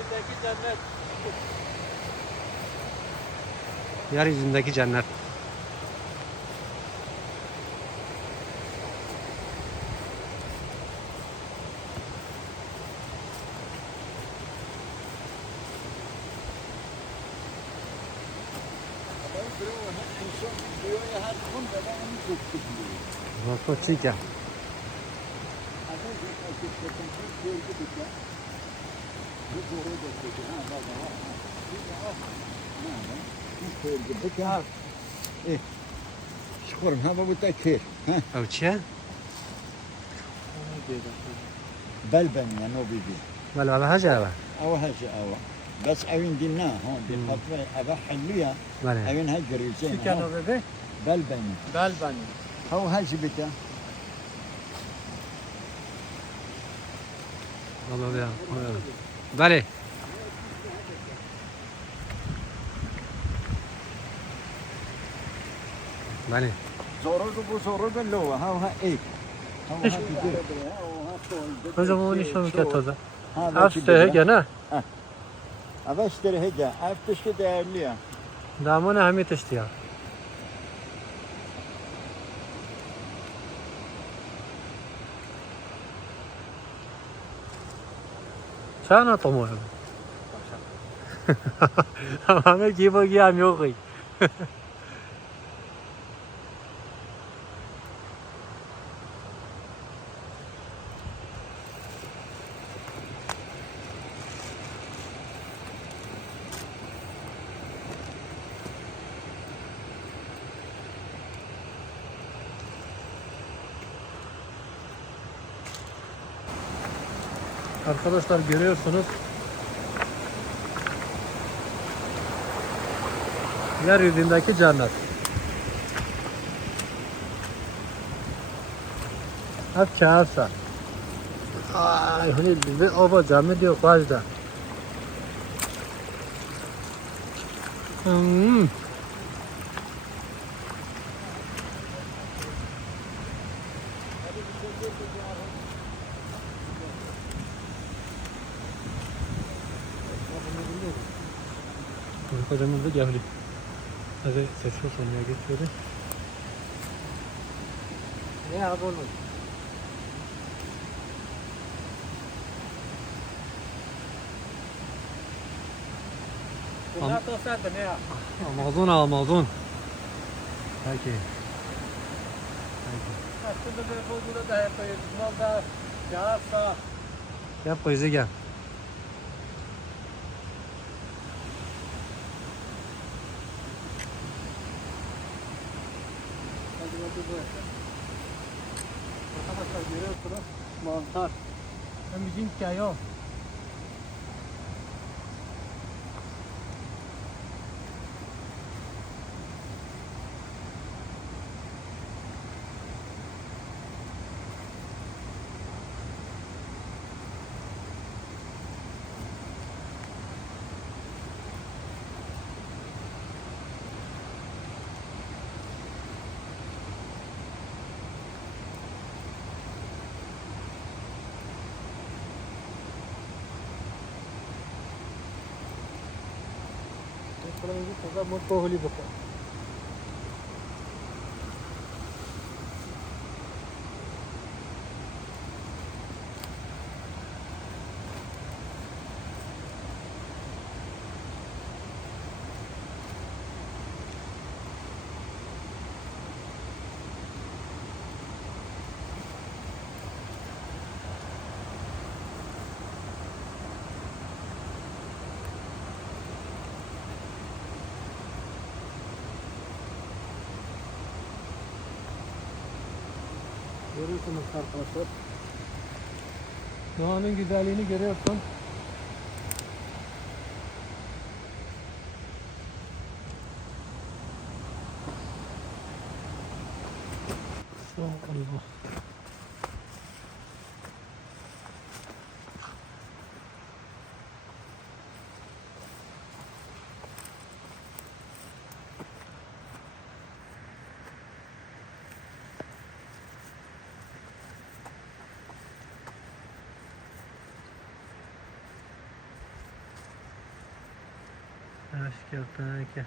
Yeryüzündeki cennet. Yeryüzündeki cennet. Bak chica. شكرا هذا بتأكيد ها Ev çiye? بلبن يا نو بيبي Vel vel haca eve. أو هجا أو بس أوين دينا هون بفترة أبا حلويا Vale. أوين هجري زين Tüken o bebek. بلبن Bel beni. هو هجي بتا Vallahi ya. Vale. Vale. زورو بو زورو بلوا هو ها إيه هو ها كبير Hocam o iş olmuş ya taze. هذا Hafta gene. أبا اشتري هجا أفتش كده ليا Damına hamit işte ya. Sen atama ya. Ama gibi giyem yok. Arkadaşlar görüyorsunuz. Yeryüzündeki cennet. Hep çağırsa. Ay, hani bir ova cami diyor fazla. Kocamız da geldi. Hadi sesli sonuna geçiyordu. Ne yapalım? Bunlar tosladı ne ya? Amazon Amazon. Peki. Aslında böyle bozulu da yapıyoruz. Malda yağarsa. Yap bizi gel. Arkadaşlar görüyorsunuz. Mantar. Hem bizim hikaye o. Toza mutlu holi bakın. Görüyorsunuz arkadaşlar. Doğanın güzelliğini görüyorsun. Allah. گفتن که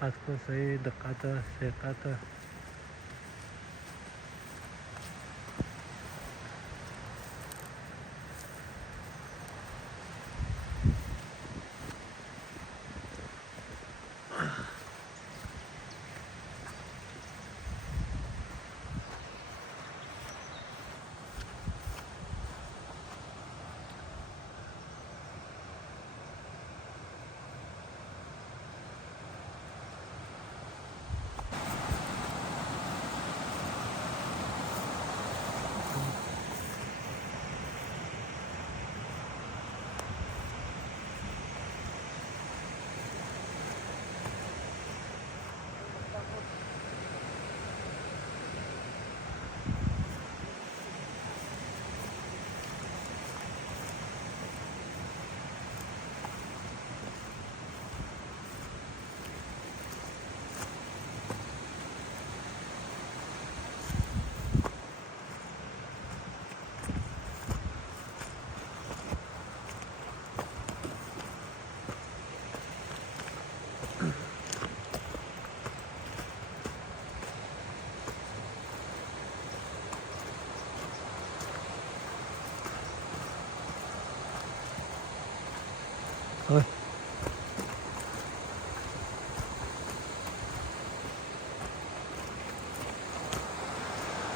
قد کسایی دقت سرقت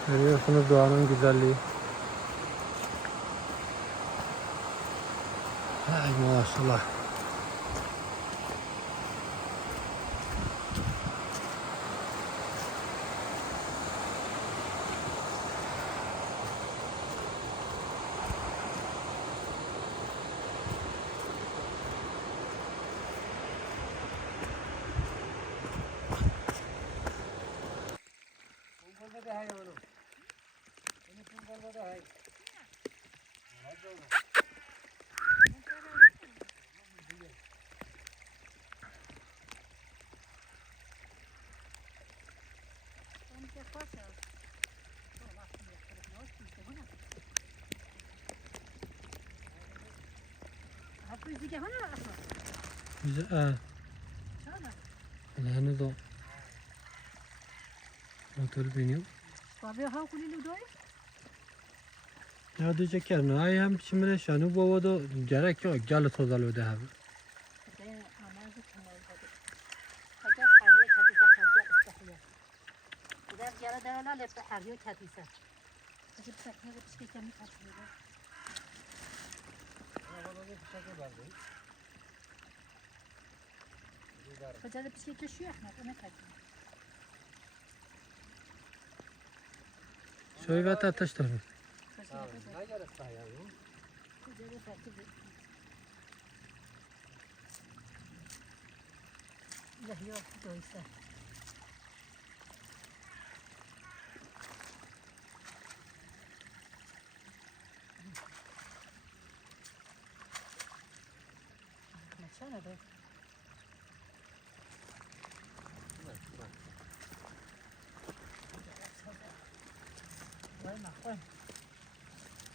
görüyorsunuz doğanın güzelliği. Ay maşallah. Güzel. Henüz o. Motoru biniyor. Ya diyecek ki ne ay hem şimdi şanı bu da gerek yok gel tozal öde abi. فجأة بتشي كشيء احنا انا كاتب Şöyle bir ateş tabii. Ne gerek var yani? فجأة كاتب لا هي كويسة ما شاء الله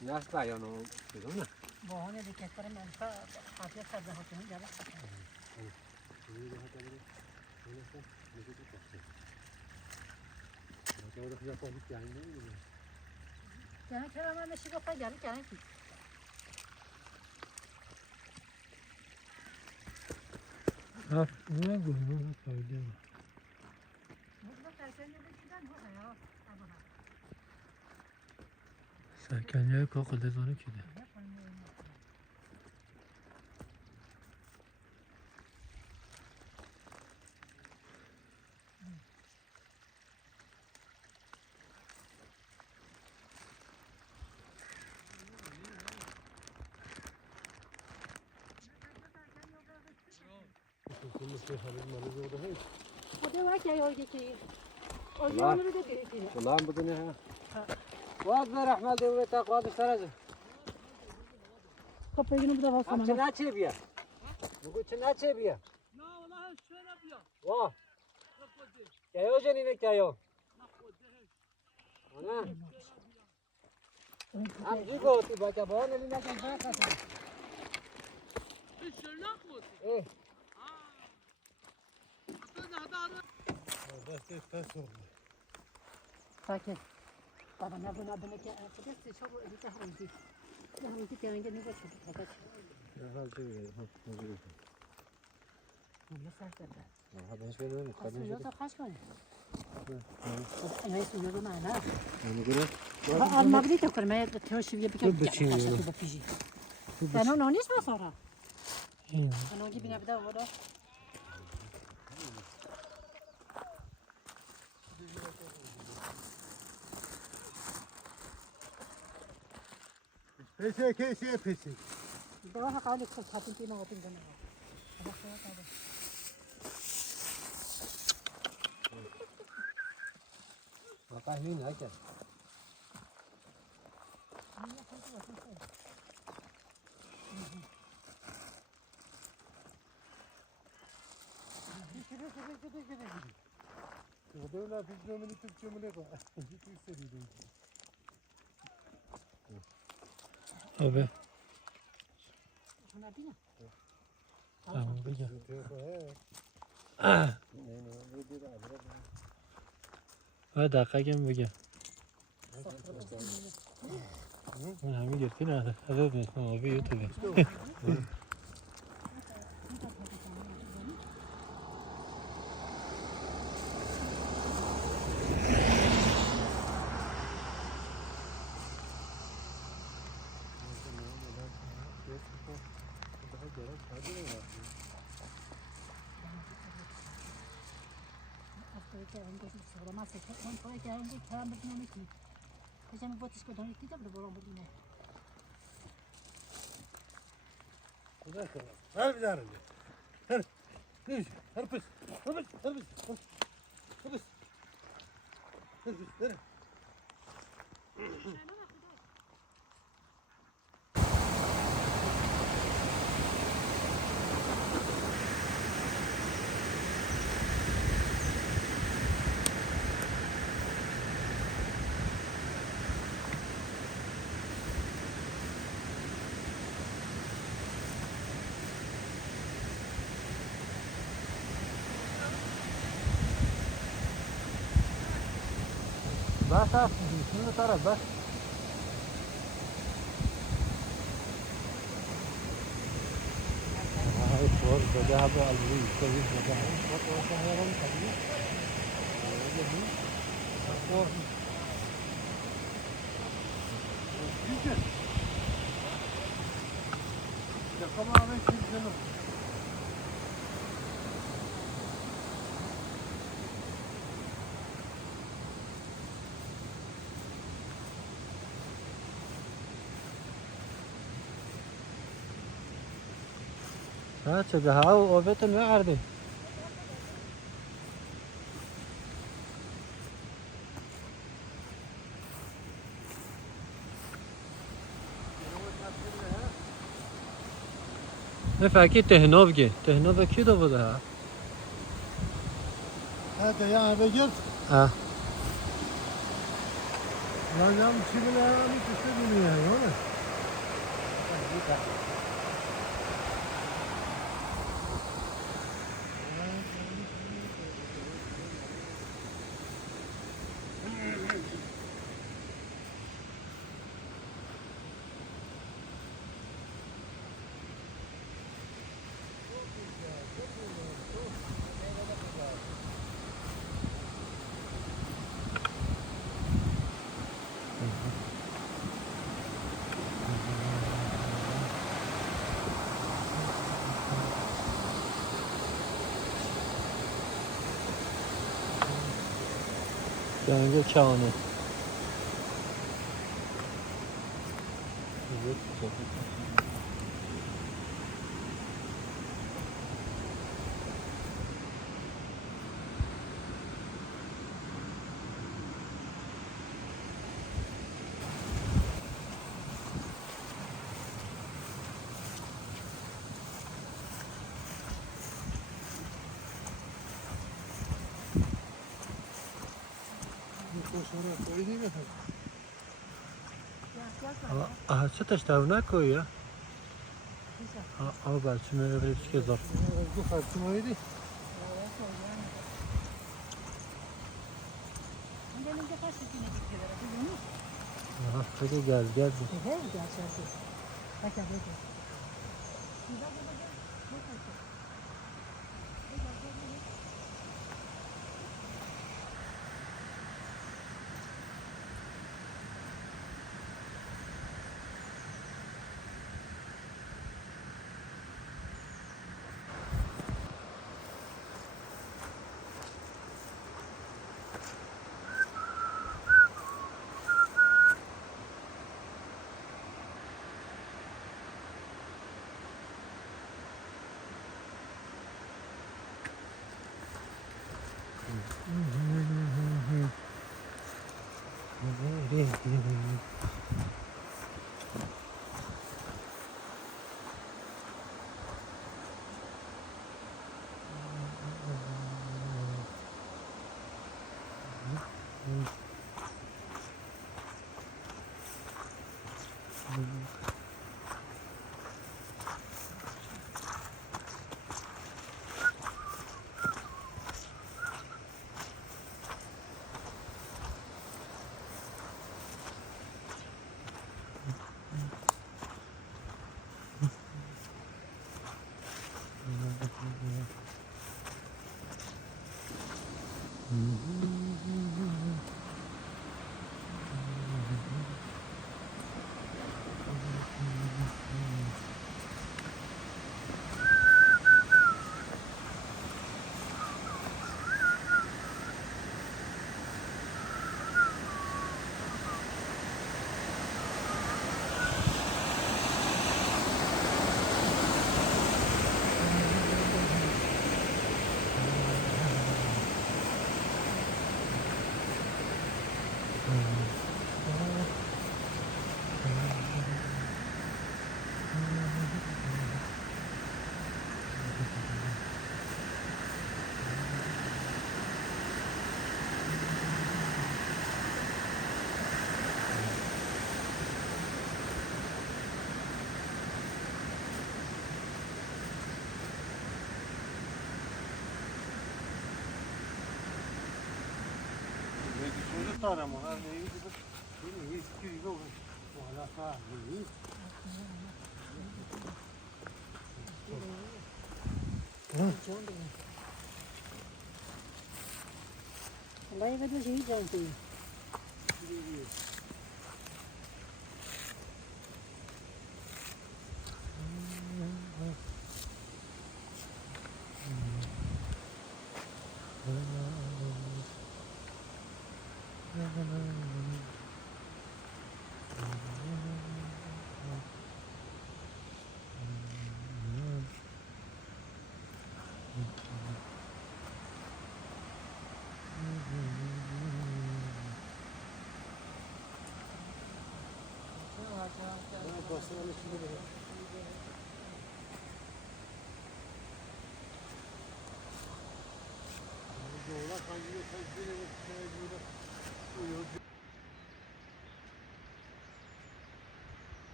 Ne sbagliano? Bisogna. Buone di che fare man fa a piazza da hotel già la Canım hemen meşi kafa geldi canım ki. Ha, ne bu? Ne söyleyeyim? Sakanya kokulu zonu ki de. خدا وقتی آیدی که آیدی رو بگیری. Ulan bu da ne ha? Vazla rahmet ve takvadı saracı. Kapıyı bu da var Amca sana. ne çebiye? Bu için ne çebiye? لا والله شنو ابيض Vah. نقودي Kayo jeninek kayo. نقودي Ana. Amca bu ti baca bana ne ne kan baka. ايش نقود Eh. دسته پس oldu. Sakin. Baba ne bu ne bu ne ki? Kıdesi çok bir tahrizi. Tahrizi kerenge ne geçti? Fakat ne sahte? هذا ايش بيقولون؟ Aslında yoksa kaç tane? Evet, yoksa ne ana? يعني يقولون Alma bile de kurmaya teoşi bir Dur biçeyim kaşık onu. gibi piji. Ben onu hiç mi sonra? Ben o gibi ne bir daha orada. Pesi kesiye pesi. Daha hakali kız hatun tina hatun bana. Allah koya tabi. Bak ne ne ki? Devlet filmini Türkçe mi ne ko? Hiç istedim. Abi. Bunlar değil mi? Tamam güzel. Ha dakika gel bugün. Ben همین گرفتی نه هذا بس ما في يوتيوب Aslında kendi sağlamazsa on para kendi kendi ne ki? Kaçan bu tişko dönüp gidiyor bu boran bu yine. Ver bir tane. Her. Ne? Hırpız. Hırpız. Hırpız. Hırpız. Hırpız. Ver. بس آپ شنو طرف بس هاي صور ذهب الوي كويس ذهب صور سهران كبير صور Ya tamamen kimsenin. ها تبها وبيت المعرض نفعكي تهنوفجي تهنوفجي ده بده Hadi ya be git. اه Lan ya şimdi ya bir kişi bunu ya. Öyle. جنگ کانه Koşarak koydu mu? اه ستش تاونا كويا اه بعد شنو يغلب شي ظرف Bu kartım oydu. بگو گز گز دیگه گذشته بچه بگو الله يبدو شيء جانتي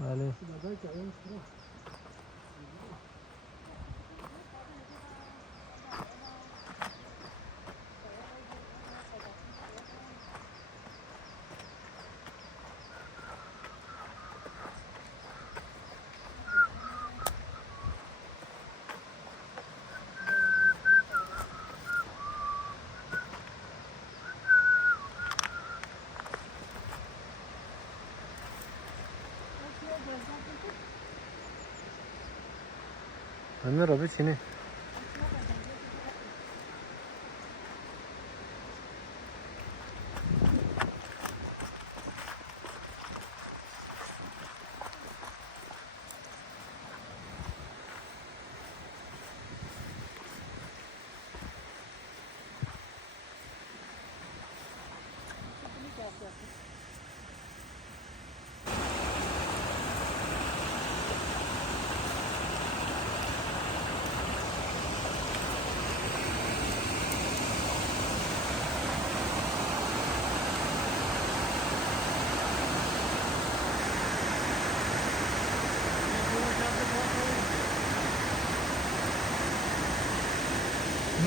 بله همه را بچینه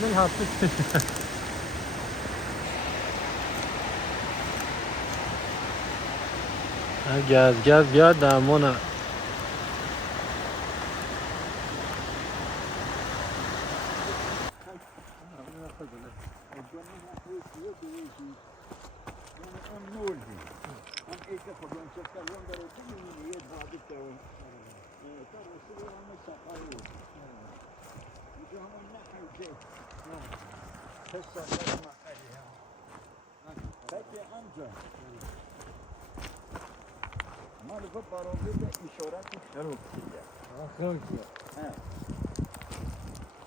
من حطيت gaz gör damona. مال کو پارونده به اشارت شروع کیه. خیلی خوب.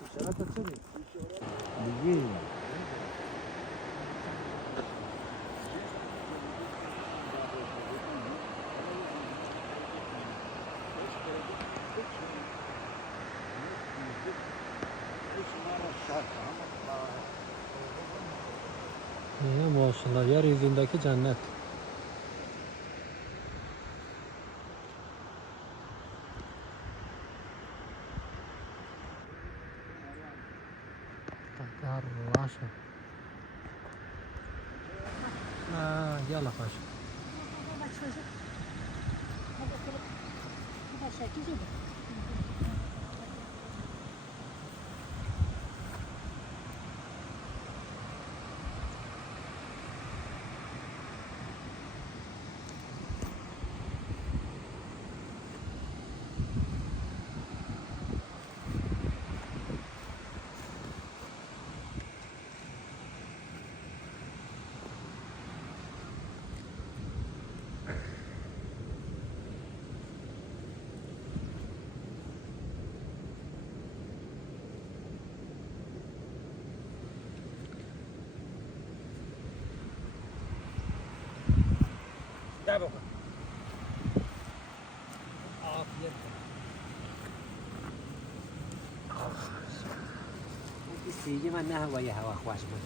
اشارت چی؟ دیگه. Ya maşallah yeryüzündeki cennet. Takar raşa. Yalla kaç. Bak çocuk. Bak şekil gibi. ده بکن. سیگی من نه هوای هوا خوش بود.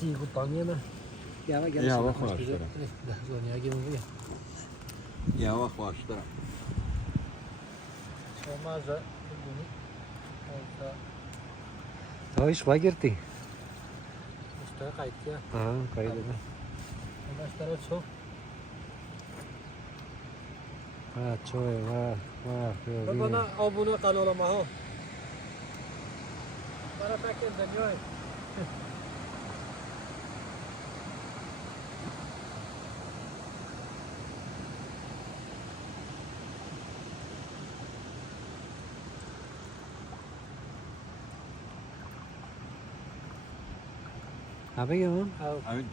Sigu pamięta. یا هوا خوش داره. Zoniya gibi bu ya. یا هوا خوش داره. Olmaz da. تا ایش خواهی گرتی؟ İşte kayıt ya. آه قاید ده. Başlara çok. چوه Bana abone kanalıma ha. Bana fakir deniyor. ها بگم اوید